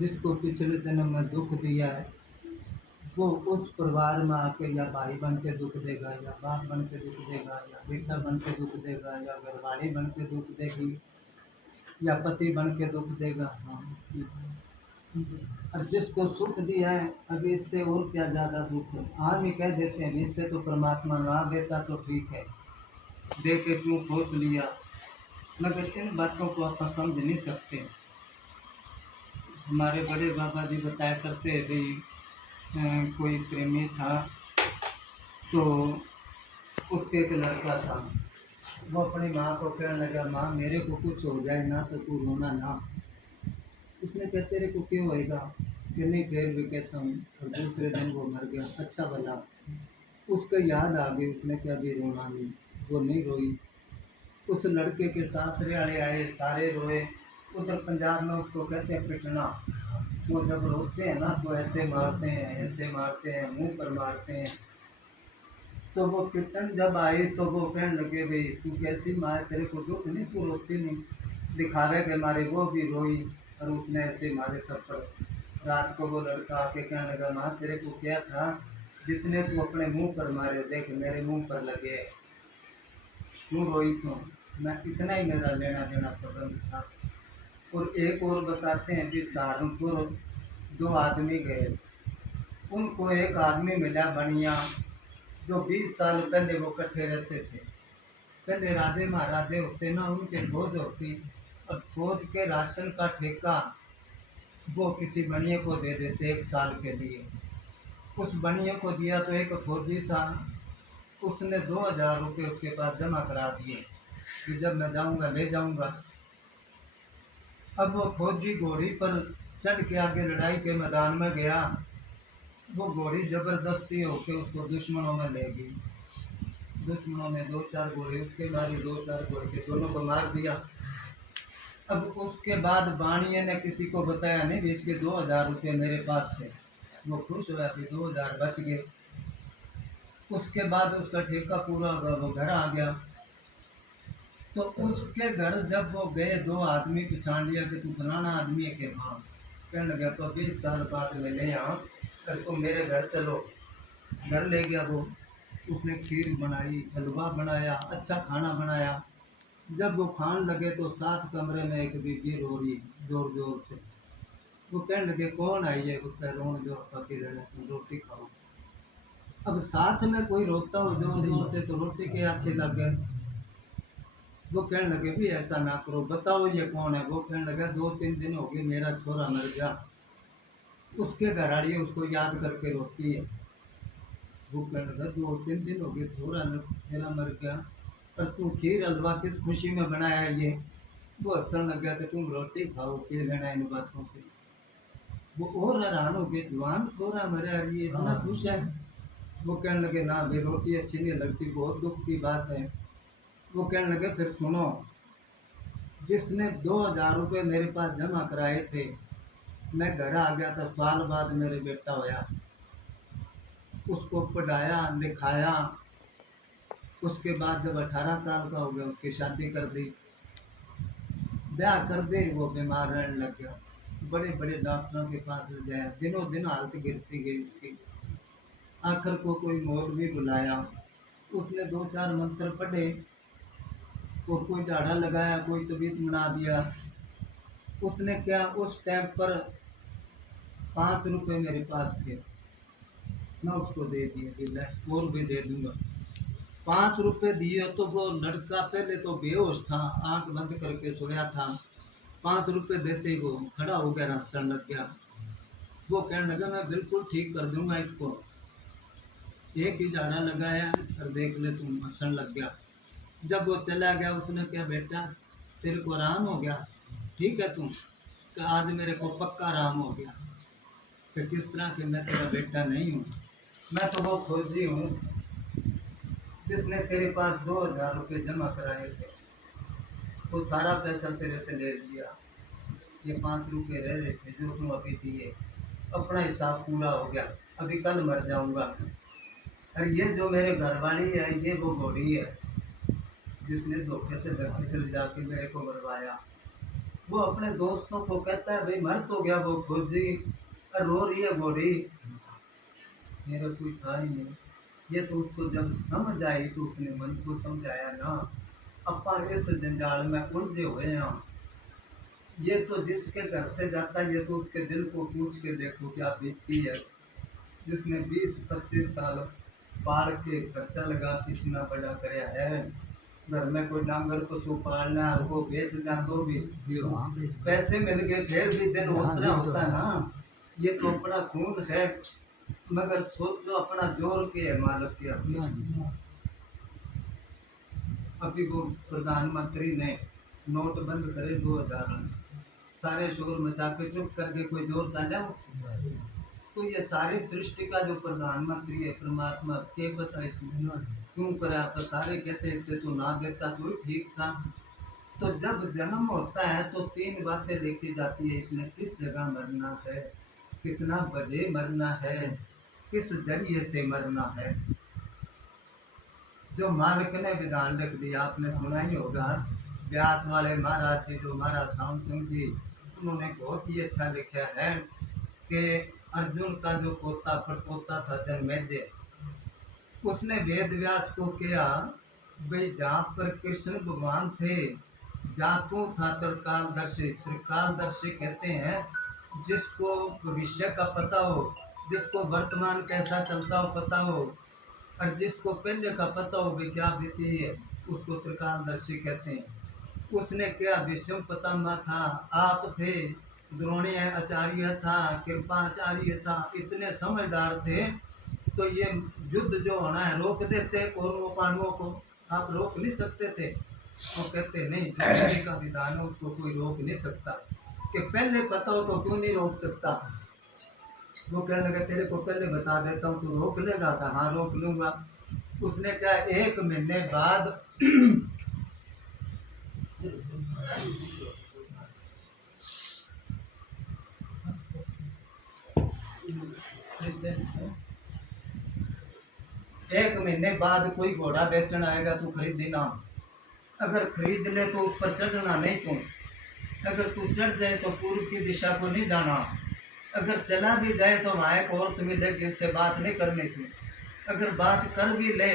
जिसको पिछले जन्म में दुख दिया है, वो उस परिवार में आके या भाई बन के दुख देगा, या बाप बन के दुख देगा, या बेटा बन के दुख देगा, या घरवाली बन के दुख देगी, या पति बन के दुख देगा। हाँ, इसकी और जिसको सुख दिया है, अभी इससे और क्या ज़्यादा दुख है। हम ही कह देते हैं इससे तो परमात्मा ना देता तो ठीक है, दे के क्यों खोस लिया। मगर इन बातों को आप समझ नहीं सकते। हमारे बड़े बाबा जी बताया करते हैं भाई, कोई प्रेमी था तो उसके एक लड़का था। वो अपनी माँ को कहने लगा, माँ मेरे को कुछ हो जाए ना तो तू रोना ना। उसने कहा तेरे को क्यों होएगा, कि नहीं फिर भी कहता हूँ। और दूसरे दिन वो मर गया। अच्छा भला उसको याद आ गई, उसने कहा भी रोना नहीं। वो नहीं रोई। उस लड़के के सासरे वाले आए, सारे रोए। उधर पंजाब में उसको कहते हैं पिटना। वो जब रोते हैं ना तो ऐसे मारते हैं, ऐसे मारते हैं, मुंह पर मारते हैं। तो वो पिटन जब आई तो वो कहने लगे, भाई तू कैसी माँ है, तेरे को दुख नहीं, तू रोती नहीं। दिखावे के मारे वो भी रोई और उसने ऐसे मारे थप्पड़। रात को वो लड़का आके कहने लगा, माँ तेरे को क्या था, जितने तू अपने मुंह पर मारे देख मेरे मुंह पर लगे, क्यों रोई तू। मैं इतना ही मेरा लेना देना संबंध था। और एक और बताते हैं कि सहारनपुर दो आदमी गए, उनको एक आदमी मिला बढ़िया, जो 20 साल पहले वो इकट्ठे रहते थे। पहले राजे महाराजे होते ना, उनके फौज होती, और फौज के राशन का ठेका वो किसी बनिए को दे देते 1 साल के लिए। उस बनिए को दिया तो एक फौजी था, उसने 2000 रुपये उसके पास जमा करा दिए कि जब मैं जाऊंगा ले जाऊंगा। अब वो फौजी घोड़ी पर चढ़ के आगे लड़ाई के मैदान में गया। वो घोड़ी जबरदस्ती होके उसको दुश्मनों में ले गई। दुश्मनों ने 2-4 घोड़े उसके मारी, 2-4 घोड़े के दोनों को मार दिया। अब उसके बाद बाणिये ने किसी को बताया नहीं भी इसके 2000 रुपये मेरे पास थे। वो खुश हुआ कि 2000 बच गए। उसके बाद उसका ठेका पूरा हुआ, वो घर आ गया। तो उसके घर जब वो गए, 2 आदमी पहचान लिया कि तू फलाना आदमी है। कि हाँ। कहने लगा तो 20 साल बाद मिले यहाँ, फिर तुम मेरे घर चलो। घर ले गया वो। उसने खीर बनाई, हलवा बनाया, अच्छा खाना बनाया। जब वो खाने लगे तो साथ कमरे में एक बीबी रो रही जोर जोर से। वो कहने लगे कौन आई है, वो कह रोन दो पकी रहने, तुम रोटी खाओ। अब साथ में कोई रोता हो जोर जोर से तो रोटी के अच्छे लग गए। वो कहने लगे भी ऐसा ना करो, बताओ ये कौन है। वो कहने लगा 2-3 दिन हो गए मेरा छोरा मर गया। उसके घराड़ी उसको याद करके रोती है। वो कहने लगा 2-3 दिन हो गए छोरा मेरा मर गया, पर तू खीर हलवा किस खुशी में बनाया है ये। वो हंसने लग गया कि तुम रोटी खाओ, क्या लेना इन बातों से। वो और हैरान हो गए, जवान छोरा मरा है, ये इतना खुश है। वो कहने लगे ना भाई रोटी अच्छी नहीं लगती, बहुत दुख की बात है। वो कहने लगे फिर सुनो, जिसने 2000 रुपये मेरे पास जमा कराए थे, मैं घर आ गया था साल बाद मेरे बेटा होया, उसको पढ़ाया लिखाया। उसके बाद जब 18 साल का हो गया उसकी शादी कर दी। ब्याह कर दे वो बीमार रहने लग गया। बड़े बड़े डॉक्टरों के पास गया, दिनों दिन हालत गिरती गई उसकी। आखिर को कोई मौलवी बुलाया, उसने 2-4 मंत्र पढ़े और कोई झाड़ा लगाया, कोई तबीयत बना दिया। उसने क्या, उस टाइम पर 5 रुपये मेरे पास थे, मैं उसको दे दिए कि मैं और भी दे दूंगा। 5 रुपये दिए तो वो लड़का पहले तो बेहोश था, आंख बंद करके सोया था। 5 रुपये देते ही वो खड़ा हो गया, हंसने लग गया। वो कहने लगा मैं बिल्कुल ठीक कर दूंगा इसको, एक ही झाड़ा लगाया और देख ले तुम। हंसने लग गया। जब वो चला गया उसने क्या, बेटा तेरे को आराम हो गया, ठीक है तुम। कि आज मेरे को पक्का आराम हो गया। कि किस तरह कि मैं तेरा बेटा नहीं हूँ, मैं तो वो फौजी हूँ जिसने तेरे पास 2000 रुपये जमा कराए थे, वो सारा पैसा तेरे से ले लिया। ये 5 रुपये रह रहे थे जो तुम अभी दिए, अपना हिसाब पूरा हो गया, अभी कल मर जाऊंगा। और ये जो मेरे घर वाली है, ये वो घोड़ी है जिसने धोखे से धरती से ले जाके मेरे को मरवाया। वो अपने दोस्तों को कहता है भाई मर तो गया वो खोजी, और रो रही है घोड़ी, मेरा कोई था ही नहीं। ये तो उसको जब समझ आई तो उसने मन को समझाया ना, अपा इस जंजाल में उलझे हुए हैं। ये तो जिसके घर से जाता है ये तो उसके दिल को पूछ के देखो क्या बीतती है, जिसने 20-25 साल पाल के खर्चा लगा कितना बड़ा कराया है। घर में कोई डांगर पशु पालना है वो बेच दें तो भी पैसे मिल गए, फिर भी दिन उतना होता है ना। ये तो अपना खून है, मगर सोचो अपना जोर के है मालिक के अपने। अभी वो प्रधानमंत्री ने नोट बंद करे 2000 में, सारे शोर मचा के चुप करके कोई जोर चाला उसको। तो ये सारी सृष्टि का जो प्रधानमंत्री है परमात्मा, क्या पता इसने क्यों करा, तो सारे कहते इससे तो ना देता तो ठीक था। तो जब जन्म होता है तो 3 बातें लिखी जाती है, इसने किस जगह मरना है, कितना बजे मरना है, किस जरिए से मरना है। जो मालिक ने विधान रख दिया, आपने सुना ही होगा, व्यास वाले महाराज जी, जो महाराज श्याम सिंह जी, उन्होंने बहुत ही अच्छा लिखा है कि अर्जुन का जो पोता परपोता था जन्मेजय, उसने वेद व्यास को किया भाई जहाँ पर कृष्ण भगवान थे जहाँ तू था त्रिकालदर्शी। त्रिकालदर्शी कहते हैं जिसको भविष्य का पता हो, जिसको वर्तमान कैसा चलता हो पता हो, और जिसको पहले का पता हो भी क्या बीती है, उसको त्रिकालदर्शी कहते हैं। उसने क्या विषम पितामह था, आप थे, द्रोणी आचार्य था, कृपा आचार्य था, इतने समझदार थे। तो ये युद्ध जो होना है रोक देते कौरवों पांडवों को, आप रोक नहीं सकते थे। वो कहते नहीं, जो का विधान है उसको कोई रोक नहीं सकता, कि पहले पता हो तो क्यों नहीं रोक सकता। वो कहने लगा तेरे को पहले बता देता हूँ, तू रोक लेगा था, हाँ रोक लूँगा। उसने कहा 1 महीने बाद एक महीने बाद कोई घोड़ा बेचने आएगा तू खरीदना, अगर खरीद ले तो उस पर चढ़ना नहीं तू, अगर तू चढ़ जाए तो पूर्व की दिशा को नहीं जाना, अगर चला भी जाए तो वहाँ एक औरत मिलेगी उससे बात नहीं करनी थी, अगर बात कर भी ले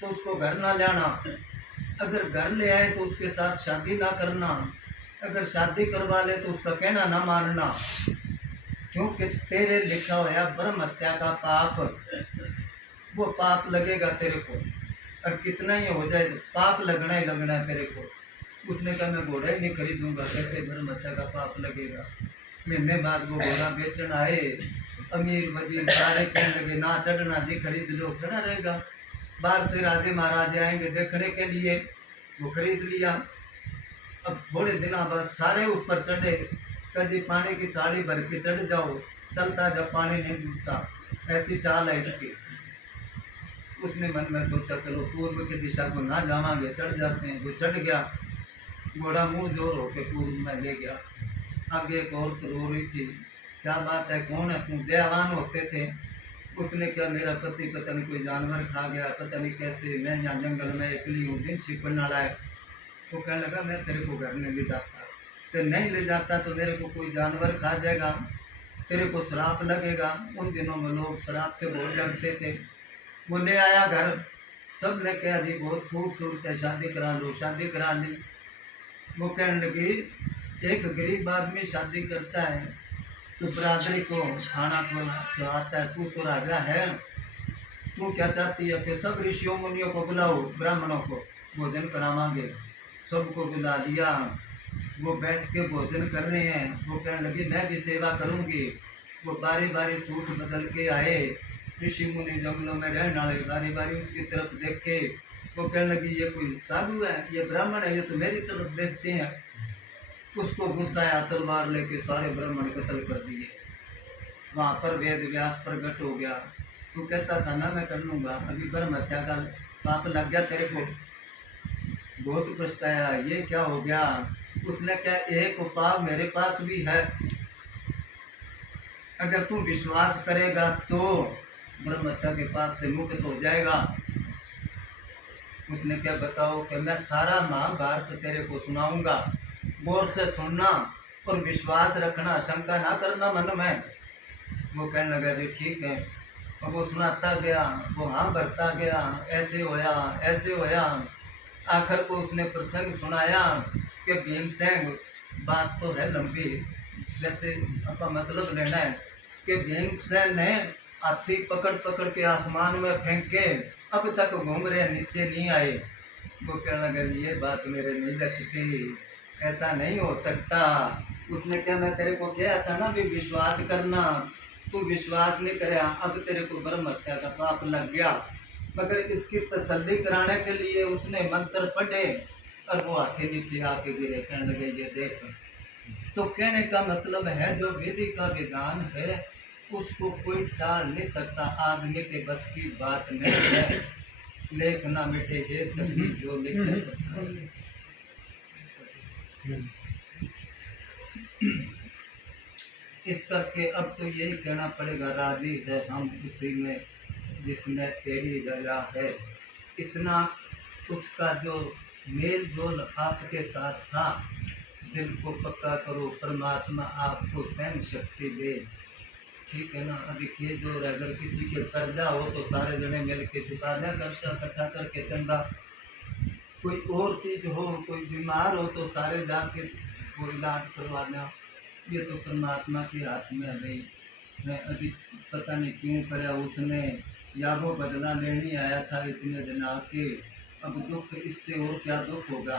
तो उसको घर ना लाना, अगर घर ले आए तो उसके साथ शादी ना करना, अगर शादी करवा ले तो उसका कहना ना मानना, क्योंकि तेरे लिखा हुआ ब्रह्म हत्या का पाप, वो पाप लगेगा तेरे को, और कितना ही हो जाए पाप लगना ही लगना है तेरे को। उसने कहा मैं घोड़ा ही नहीं खरीदूंगा, कैसे ब्रह्म हत्या का पाप लगेगा। महीने बाद वो घोड़ा बेचने आए, अमीर वजीर सारे कहने लगे ना चढ़ना जी, खरीद लो, खड़ा रहेगा। बाहर से राजे महाराजे आएंगे देखने के लिए, वो खरीद लिया। अब थोड़े दिनों बाद सारे उस पर चढ़े, कभी पानी की थाली भर के चढ़ जाओ, चलता जब पानी नहीं डूबता, ऐसी चाल है इसकी। उसने मन में सोचा चलो पूर्व की दिशा को ना जावांगे, चढ़ जाते हैं। वो चढ़ गया, घोड़ा मुंह जोर होके पूर्व में ले गया। आगे एक औरत रो रही थी, क्या बात है, कौन है तू, दयावान होते थे। उसने क्या मेरा पति पता नहीं कोई जानवर खा गया, पता नहीं कैसे, मैं यहाँ जंगल में अकेली हूँ, दिन छिपन वाला है। वो कहने लगा मैं तेरे को घर नहीं ले जाता, तो नहीं ले जाता तो मेरे को कोई जानवर खा जाएगा, तेरे को श्राप लगेगा। उन दिनों में लोग श्राप से बहुत डरते थे। वो ले आया घर, सब ने कहा जी बहुत खूबसूरत है, शादी करा लो, शादी करा ली। वो कहने लगी एक गरीब आदमी शादी करता है तो बरादरी को खाना खिलाता है, तू तो राजा है, तू क्या चाहती है कि सब ऋषियों मुनियों को बुलाओ, ब्राह्मणों को भोजन करावांगे। सबको बुला लिया, वो बैठ के भोजन कर रहे हैं। वो कहने लगी मैं भी सेवा करूँगी। वो बारी बारी सूट बदल के आए, ऋषि मुनि जंगलों में रहने वाले बारी बारी उसकी तरफ देख के वो कहने लगी ये कोई साधु है, ये ब्राह्मण है, ये तो मेरी तरफ देखते हैं। उसको गुस्सा आया, तलवार लेके सारे ब्राह्मण कत्ल कर दिए। वहाँ पर वेद व्यास प्रकट हो गया। तू कहता था ना मैं कर लूँगा, अभी ब्रह्म हत्या का पाप लग गया तेरे को, बहुत पछताया, ये क्या हो गया। उसने क्या एक उपाय मेरे पास भी है, अगर तू विश्वास करेगा तो ब्रह्म हत्या के पाप से मुक्त हो जाएगा। उसने क्या बताओ कि मैं सारा महाभारत तेरे को सुनाऊंगा, गौर से सुनना और विश्वास रखना, शंका ना करना मन में। वो कहने लगा जी ठीक है। अब वो सुनाता गया, वो हाँ भरता गया, ऐसे होया ऐसे होया। आखिर को उसने प्रसंग सुनाया कि भीमसेन, बात तो है लंबी, जैसे अपना मतलब लेना है कि भीमसेन ने हाथी पकड़ पकड़ के आसमान में फेंके, अब तक घूम रहे, नीचे नहीं आए। वो कहने लगा ये बात मेरे नहीं जचती, ऐसा नहीं हो सकता। उसने क्या, मैं तेरे को कहा था ना भी विश्वास करना, तू विश्वास नहीं करे, अब तेरे को ब्रह्म हत्या का पाप लग गया। मगर इसकी तसल्ली कराने के लिए उसने मंत्र पढ़े और वो हाथी नीचे आके गिरे। कहने लगे ये देख। तो कहने का मतलब है जो विधि का विधान है उसको कोई टाल नहीं सकता, आदमी के बस की बात नहीं है। लेख ना मिटे हे सभी जो लिखे। इस करके अब तो यही कहना पड़ेगा, राजी है हम उसी में जिसमें तेरी दया है। इतना उसका जो मेल जोल आपके साथ था, दिल को पक्का करो, परमात्मा आपको सहन शक्ति दे। ठीक है ना। अभी के जो अगर किसी के कर्जा हो तो सारे जने मिल के चुका दें, कर्जा इकट्ठा करके चंदा। कोई और चीज़ हो, कोई बीमार हो तो सारे जाके वो इलाज करवा दें। ये तो परमात्मा के हाथ में है भाई। मैं अभी पता नहीं क्यों कराया उसने, या वो बदला लेने आया था इतने दिन आके। अब दुख इससे और क्या दुख होगा।